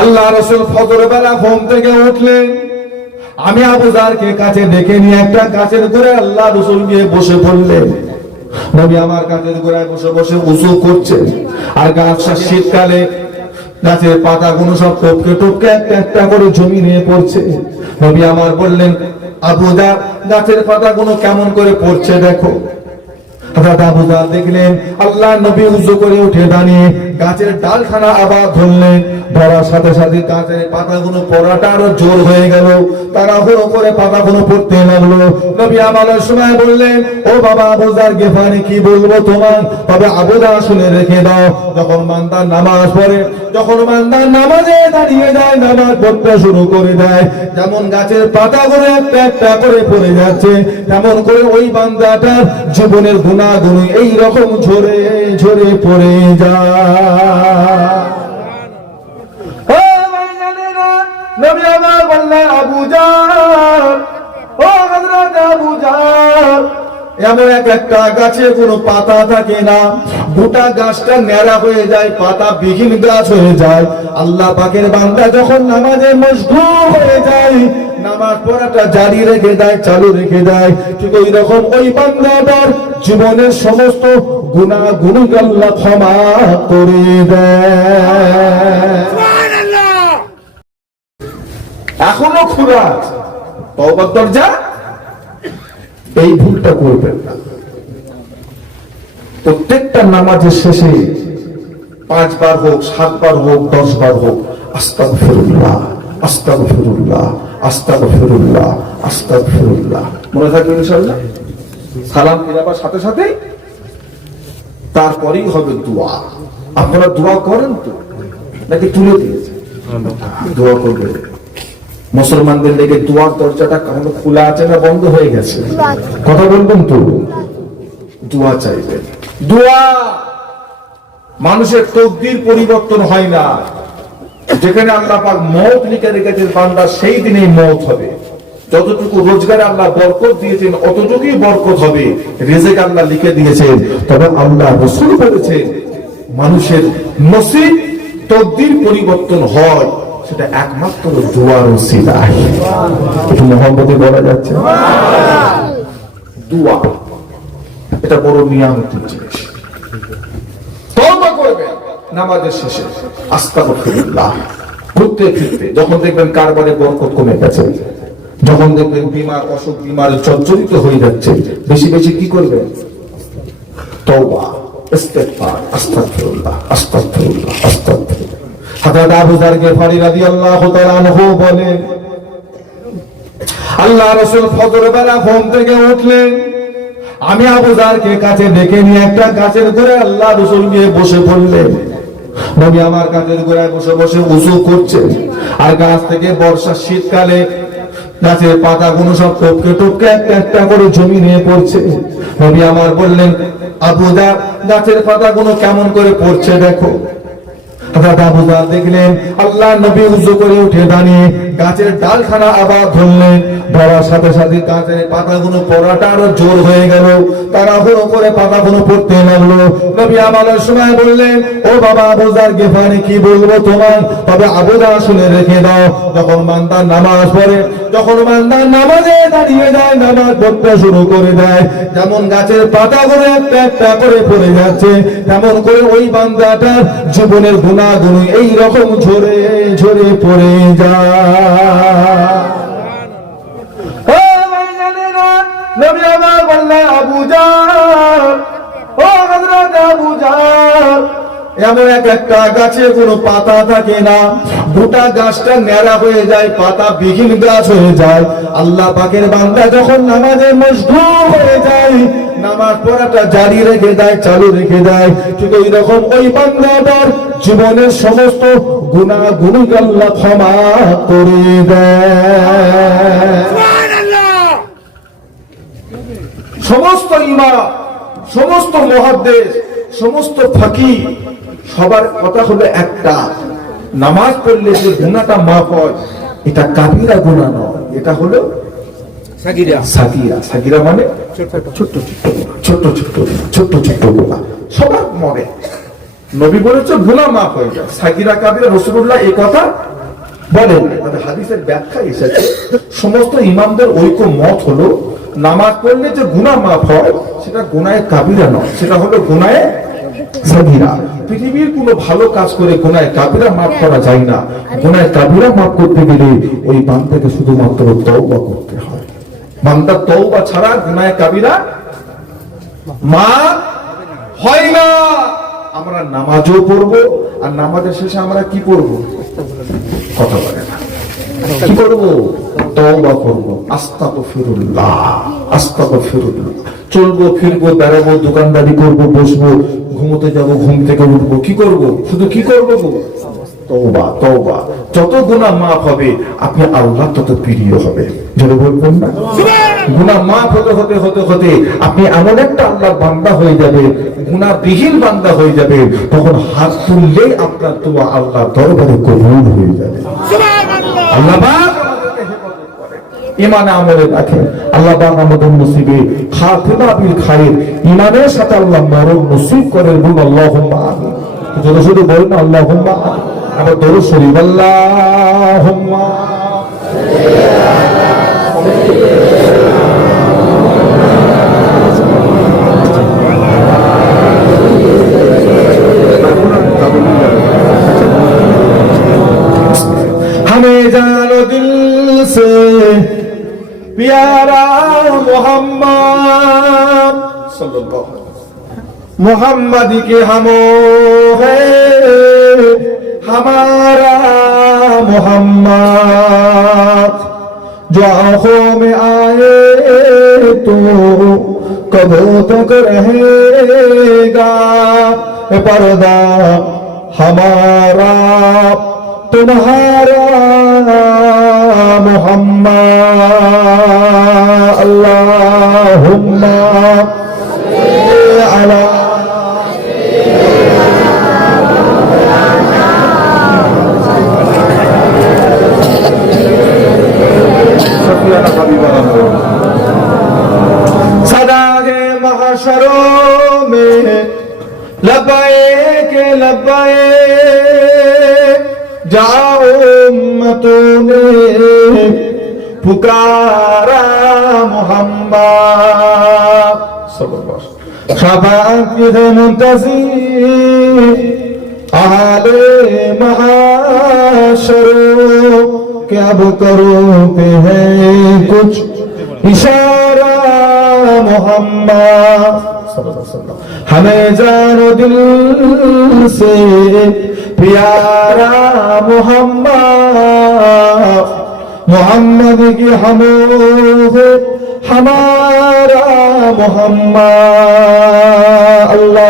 আল্লাহ থেকে উঠলেন আমি আবু যারকে কাছে ডেকে নিয়ে একটা গাছের গোড়ায় আল্লাহ রাসূল গিয়ে বসে পড়লেন। নবী আমার গাছের গোড়ায় বসে বসে উঁচু করছে। আর গাছটা শীতকালে গাছের পাতাগুলো সব টপকে টপকে একটা একটা করে জমিনে পড়ছে। নবী আমার বললেন আবুদা গাছের পাতাগুলো কেমন করে পড়ছে দেখো। হযরত আবু দেখলেন আল্লাহ নবী উজু করে উঠে দাঁড়িয়ে গাছের ডালখানা আবার ধরলেন। ধরার সাথে সাথে গাছের পাতাগুলো পড়াটা আরও জোর হয়ে গেল। তারা হুড়ো করে পাতাগুলো পড়তে লাগল। নবী আমাদের সময় বললেন, ও বাবা আবুজার গেফানি কি বলব তোমার তবে আবুদা শুনে রেখে দাও। যখন মান্দার নামাজ পড়ে, যখন মান্দার নামাজে দাঁড়িয়ে যায়, নামাজ পড়তে শুরু করে দেয়। যেমন গাছের পাতাগুলো একটা একটা করে পড়ে যাচ্ছে, তেমন করে ওই বান্দাটার জীবনের গুণাগুণ এই রকম ঝরে ঝরে পড়ে যায়। এমন এক একটা গাছে কোনো পাতা থাকে না। গোটা গাছটা ন্যাড়া হয়ে যায়, পাতা বিহীন গাছ হয়ে যায়। আল্লাহ পাকের বান্দা যখন নামাজে মশগুল হয়ে যায়, নামাজ পড়াটা জারি রেখে দেয়, চালু রেখে দেয়। ঠিক ওই রকম ওই জীবনের সমস্ত গুণা গুণকে ক্ষমা করে এখনও খোলা আছে। দরজা। এই ভুলটা করবেন না। প্রত্যেকটা নামাজের শেষে পাঁচবার হোক, সাতবার হোক দশ বার হোক আস্তাক ফিরুল্লাহ আস্তাক ফিরুল্লাহ আস্তাক ফিরুল্লাহ আস্তাক ফিরুল্লাহ মনে থাকবে ইনশাল্লাহ সালাম ফিরাবার সাথে সাথে তারপরেই হবে দোয়া। আপনারা দোয়া করেন তো? নাকি তুলে দিয়েছে দোয়া করবে মুসলমানদের লেগে দোয়ার দরজাটা কেমন খোলা আছে না বন্ধ হয়ে গেছে? কথা বলবেন তো? দোয়া চাইবেন। দোয়া! মানুষের তকদির পরিবর্তন হয় না। যেখানে আল্লাহ পাক মত লিখে রেখেছেন, বান্দা সেই দিনেই মত হবে। যতটুকু রোজগার আল্লাহ বরকত দিয়েছেন, অতটুকুই বরকত হবে। রেজেক আল্লাহ লিখে দিয়েছেন। তবে আল্লাহ রসুল বলেছেন, মানুষের নসিব তকদির পরিবর্তন হয়, সেটা একমাত্র দোয়ার মোহাম্মদে বলা যাচ্ছে দোয়া। এটা বড় নিয়ামতের জিনিস। নামাজের শেষে। আস্তাগফিরুল্লাহ। ঘুরতে ফিরতে, যখন দেখবেন কারবারে বরকত কমে গেছে। যখন দেখবেন বিমার অসুখ, বিমার চঞ্চলিত হয়ে যাচ্ছে, বেশি বেশি কি করবেন? আমি আবু কাছে ডেকে নিয়ে একটা গাছের গোড়ায় আল্লাহ রসুল গিয়ে বসে পড়লেন। নবী আমার কাছের গোড়ায় বসে বসে উঁচু করছে আর গাছ থেকে বর্ষা শীতকালে গাছের পাতাগুলো সব টপকে টপকে একটা একটা করে জমিনে পড়ছে। নবী আমার বললেন, আবু দা, গাছের পাতাগুলো কেমন করে পড়ছে দেখো। হযরত আবু দা দেখলেন, আল্লাহ নবী উজু করে উঠে দাঁড়িয়ে গাছের ডালখানা আবার ধরলেন। ধরার সাথে সাথে গাছের পাতাগুলো পড়াটা আরও জোর হয়ে গেল। তারা হুড়ো করে পাতাগুলো পড়তে লাগল। নবী আমাদের সময় বললেন, ও বাবা আবু জাহল গেফারি কি বলব তোমার তবে আবু জাহল শুনে রেখে দাও। যখন মান্দার নামাজ পড়ে, যখন মান্দার নামাজে দাঁড়িয়ে যায়, নামাজ পড়তে শুরু করে দেয়। যেমন গাছের পাতাগুলো একটা একটা করে পড়ে যাচ্ছে, তেমন করে ওই বান্দাটার জীবনের গুণাগুণ এই রকম ঝরে ঝরে পড়ে যায়। এমন এক একটা গাছে কোনো পাতা থাকে না। গোটা গাছটা ন্যাড়া হয়ে যায়, পাতা বিহীন গাছ হয়ে যায়। আল্লাহ পাকের বান্দা যখন নামাজে মশগুল হয়ে যায়, নামাজ পড়াটা জারি রেখে দেয়, চালু রেখে দেয়। ঠিক ওই ওই বান্দাটার জীবনের সমস্ত গুণকে আল্লাহ ক্ষমা করে দেয় সমস্ত ইমাম সমস্ত মহাদ্দেশ সমস্ত ফাঁকি সবার কথা হলো একটা নামাজ পড়লে যে গুণাটা মাফ হয় এটা কাবিরা গুণা নয় এটা হলো সাকিরা সাকিরা সাকিরা মানে? ছোট্ট। ছোট্ট ছোট্ট ছোট্ট ছোট্ট গোলা সবার মনে। নবী বলেছে গুনাহ মাফ হয়ে যায় সাকিরা, কাবিরা রসুল্লাহ এই কথা বলেন হাদিসের ব্যাখ্যা এসেছে, সমস্ত ইমামদের ঐক্য মত হলো, নামাজ পড়লে যে গুনাহ মাফ হয়, সেটা গুনায় কাবিরা নয়, সেটা হলো গুনায় সাগিরা পৃথিবীর কোনো ভালো কাজ করে গুনায় কাবিরা মাফ করা যায় না। গুনায় কাবিরা মাফ করতে গেলে ওই বান্দাকে শুধুমাত্র তওবা করতে হয়। বান্দা তওবা ছাড়া গুনায় কাবিরা মা হয় না। আমরা নামাজও পড়ব, আর নামাজের শেষে আমরা কি পড়ব? কথা বলে কি করব তওবা করব আস্তাগফিরুল্লাহ আস্তাগফিরুল্লাহ। চলবো, ফিরবো দোকানদারি করব, বসবো, ঘুমোতে যাব, ঘুম থেকে উঠবো। কি করব? শুধু কি করব? তওবা তওবা। যত গুনাহ মাফ হবে, আপনি আল্লাহ তত প্রিয় হবে যদি বলবেন না? গুনাহ মাফ হতে হতে হতে হতে আপনি এমন একটা আল্লাহ বান্দা হয়ে যাবে গুনাহবিহীন বান্দা হয়ে যাবে তখন হাত তুললেই আপনার তোমা আল্লাহ দরবারে কবুল হয়ে যাবে। আল্লাহ। ইমানে আমলে রাখেন আল্লাহ পাক আমাদের নসিবে খাতিমা বিল খায়ের ইমানের সাথে আল্লাহ মরণ নসিব করেন বলুন আল্লাহুম্মা আমিন। যত শুধু বলেন আল্লাহুম্মা আমিন। আবার দরুদ শরীফ আল্লাহুম্মা हमें जानो दिल से प्यारा मोहम्मद सल्लल्लाहु अलैहि वसल्लम। मोहम्मद के हमो है हमारा मोहम्मद जो आंखों में आए तो कबो तक रहेगा ये पर्दा हमारा तुम्हारा मोहम्मद अल्लाहुम्मा पुकारा मोहम्मद शफाअत की है मुंतज़िर आले महाशरों के अब करोगे हैं कुछ इशारा मोहम्मद हमें जानो दिल से प्यारा मोहम्मद मोहम्मद की हमों से हमारा मोहम्मद अल्लाहुम्मा